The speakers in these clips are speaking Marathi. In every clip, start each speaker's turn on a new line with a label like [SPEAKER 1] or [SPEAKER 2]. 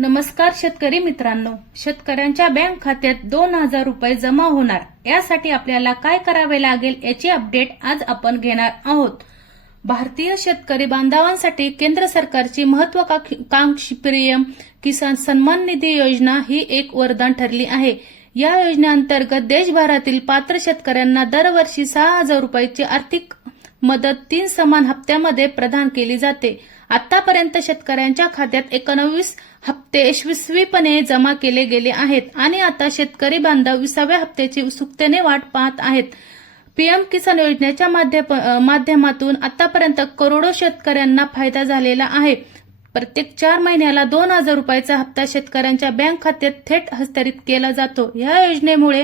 [SPEAKER 1] नमस्कार शेतकरी मित्रांनो. शेतकऱ्यांच्या बँक खात्यात दोन हजार रुपये जमा होणार. यासाठी आपल्याला काय करावे लागेल याची अपडेट आज आपण घेणार आहोत. भारतीय शेतकरी बांधवांसाठी केंद्र सरकारची महत्वाकांक्षी प्रियम किसान सन्मान निधी योजना ही एक वरदान ठरली आहे. या योजनेअंतर्गत देशभरातील पात्र शेतकऱ्यांना दरवर्षी सहा हजार रुपयाची आर्थिक मदत तीन समान हप्त्यामध्ये प्रदान केली जाते. आतापर्यंत शेतकऱ्यांच्या खात्यात एकोणवीस हप्ते यशस्वीपणे जमा केले गेले आहेत आणि आता शेतकरी बांधव विसाव्या हप्त्याची उत्सुकतेने वाट पाहत आहेत. पीएम किसान योजनेच्या माध्यप- माध्यमातून आतापर्यंत करोडो शेतकऱ्यांना फायदा झालेला आहे. प्रत्येक चार महिन्याला दोन हजार रुपयाचा हप्ता शेतकऱ्यांच्या बँक खात्यात थेट हस्तांतरित केला जातो. या योजनेमुळे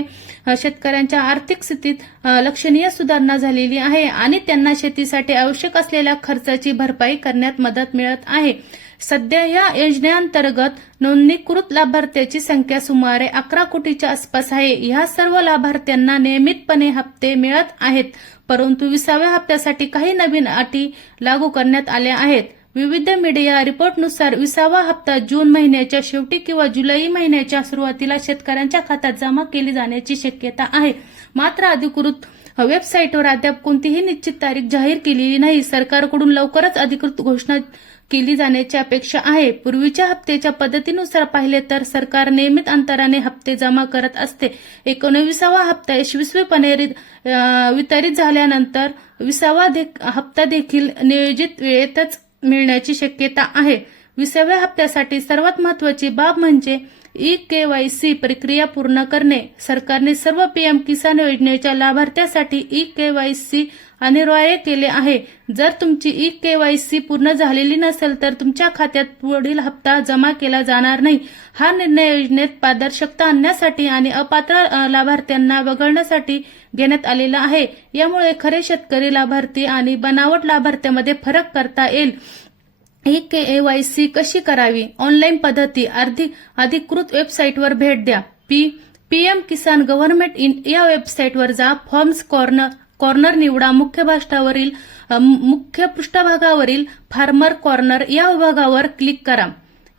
[SPEAKER 1] शेतकऱ्यांच्या आर्थिक स्थितीत लक्षणीय सुधारणा झालेली आहे आणि त्यांना शेतीसाठी आवश्यक असलेल्या खर्चाची भरपाई करण्यात मदत मिळत आहे. सध्या या योजनेअंतर्गत नोंदणीकृत लाभार्थ्याची संख्या सुमारे अकरा कोटीच्या आसपास आहे. ह्या सर्व लाभार्थ्यांना नियमितपणे हप्ते मिळत आहेत परंतु विसाव्या हप्त्यासाठी काही नवीन अटी लागू करण्यात आल्या आहेत. विविध मीडिया रिपोर्टनुसार विसावा हप्ता जून महिन्याच्या शेवटी किंवा जुलै महिन्याच्या सुरुवातीला शेतकऱ्यांच्या खात्यात जमा केली जाण्याची शक्यता आहे. मात्र अधिकृत वेबसाईटवर अद्याप कोणतीही निश्चित तारीख जाहीर केलेली नाही. सरकारकडून लवकरच अधिकृत घोषणा केली जाण्याची अपेक्षा आहे. पूर्वीच्या हप्त्याच्या पद्धतीनुसार पाहिले तर सरकार नियमित अंतराने हप्ते जमा करत असते. एकोणविसावा हप्ता यशस्वीपणे वितरित झाल्यानंतर विसावा दे- हप्ता देखील नियोजित वेळेतच मिळण्याची शक्यता आहे. विसाव्या हप्त्यासाठी सर्वात महत्वाची बाब म्हणजे ई के वाय सी प्रक्रिया पूर्ण करणे. सरकारने सर्व पीएम किसान योजनेच्या लाभार्थ्यासाठी ई के वाय सी अनिवार्य केले आहे. जर तुमची ई के वाय सी पूर्ण झालेली नसेल तर तुमच्या खात्यात पुढील हप्ता जमा केला जाणार नाही. हा निर्णय योजनेत पारदर्शकता आणण्यासाठी आणि अपात्र लाभार्थ्यांना वगळण्यासाठी घेण्यात आलेला आहे. यामुळे खरे शेतकरी लाभार्थी आणि बनावट लाभार्थ्यामध्ये फरक करता येईल. ही सी कशी करावी? ऑनलाईन पद्धती अर्धी अधिकृत वेबसाईटवर भेट द्या. P PM Kisan government in या वेबसाईटवर जा. फॉर्म्स कॉर्नर कॉर्नर निवडा. मुख्य भाष्टावरील मुख्य पृष्ठभागावरील फार्मर कॉर्नर या विभागावर क्लिक करा.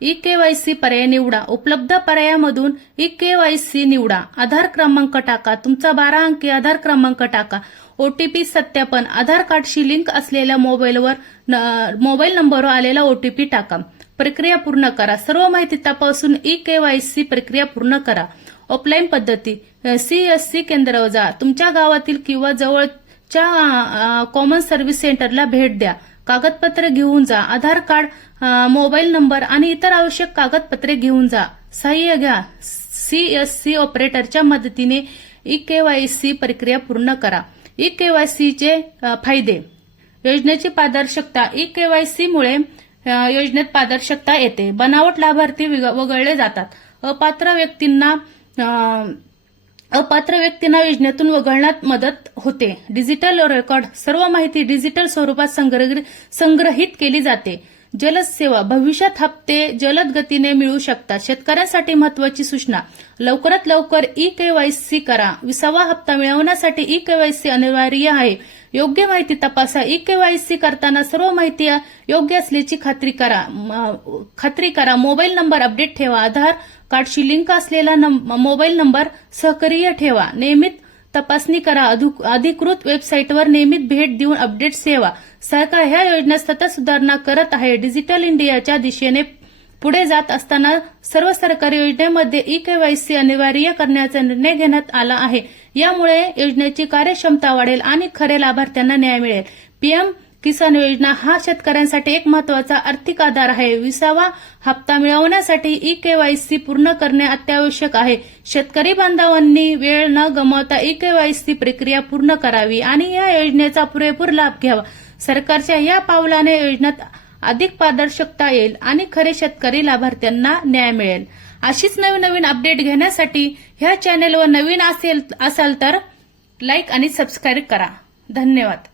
[SPEAKER 1] ई केवायसी पर्याय निवडा. उपलब्ध पर्यायामधून ई केवायसी निवडा. आधार क्रमांक टाका. तुमचा बारा अंकी आधार क्रमांक टाका. ओटीपी सत्यापन. आधार कार्डशी लिंक असलेल्या मोबाईलवर न- मोबाईल नंबरवर आलेला ओटीपी टाका. प्रक्रिया पूर्ण करा. सर्व माहिती तपासून ई केवायसी प्रक्रिया पूर्ण करा. ऑफलाईन पद्धती. सीएससी केंद्रावर जा. तुमच्या गावातील किंवा जवळच्या कॉमन सर्व्हिस सेंटरला भेट द्या. कागदपत्रे घेऊन जा. आधार कार्ड मोबाईल नंबर आणि इतर आवश्यक कागदपत्रे घेऊन जा. सहाय्य घ्या. सीएससी ऑपरेटरच्या मदतीने ई केवायसी प्रक्रिया पूर्ण करा. ई केवायसीचे फायदे. योजनेची पारदर्शकता. ई केवायसीमुळे योजनेत पारदर्शकता येते. बनावट लाभार्थी वगळले जातात. अपात्र व्यक्तींना अपात्र व्यक्तींना योजनेतून वगळण्यात मदत होते. डिजिटल रेकॉर्ड सर्व माहिती डिजिटल स्वरूपात संग्रहित केली जाते. जलद सेवा भविष्यात हप्ते जलद गतीने मिळू शकतात. शेतकऱ्यांसाठी महत्वाची सूचना. लवकरात लवकर ई केवायसी करा. विसावा हप्ता मिळवण्यासाठी ई केवायसी अनिवार्य आहे. योग्य माहिती तपासा. ई केवायसी करताना सर्व माहिती योग्य असल्याची खात्री करा. खात्री करा. मोबाईल नंबर अपडेट ठेवा. आधार कार्डशी लिंक असलेला मोबाईल नंबर सहकार्य ठेवा. नियमित तपासणी करा. अधु- अधिकृत वेबसाईटवर नियमित भेट देऊन अपडेट सेवा सरकार ह्या योजना सतत सुधारणा करत आहे. डिजिटल इंडियाच्या दिशेने पुढे जात असताना सर्व सरकारी योजनेमध्ये ई केवायसी अनिवार्य करण्याचा निर्णय घेण्यात आला आहे. यामुळे योजनेची कार्यक्षमता वाढेल आणि खरे लाभार्थ्यांना न्याय मिळेल. पीएम किसान योजना हा शेतकऱ्यांसाठी एक महत्त्वाचा आर्थिक आधार आहे. विसावा हप्ता मिळवण्यासाठी ई केवायसी पूर्ण करणे अत्यावश्यक आहे. शेतकरी बांधवांनी वेळ न गमावता ई केवायसी प्रक्रिया पूर्ण करावी आणि या योजनेचा पुरेपूर लाभ घ्यावा. सरकारच्या या पावलाने योजनेत अधिक पारदर्शकता येईल आणि खरे शेतकरी लाभार्थ्यांना न्याय मिळेल. अशीच नवीन नवीन अपडेट घेण्यासाठी ह्या चॅनेलवर नवीन असेल असाल तर लाईक आणि सबस्क्राईब करा. धन्यवाद.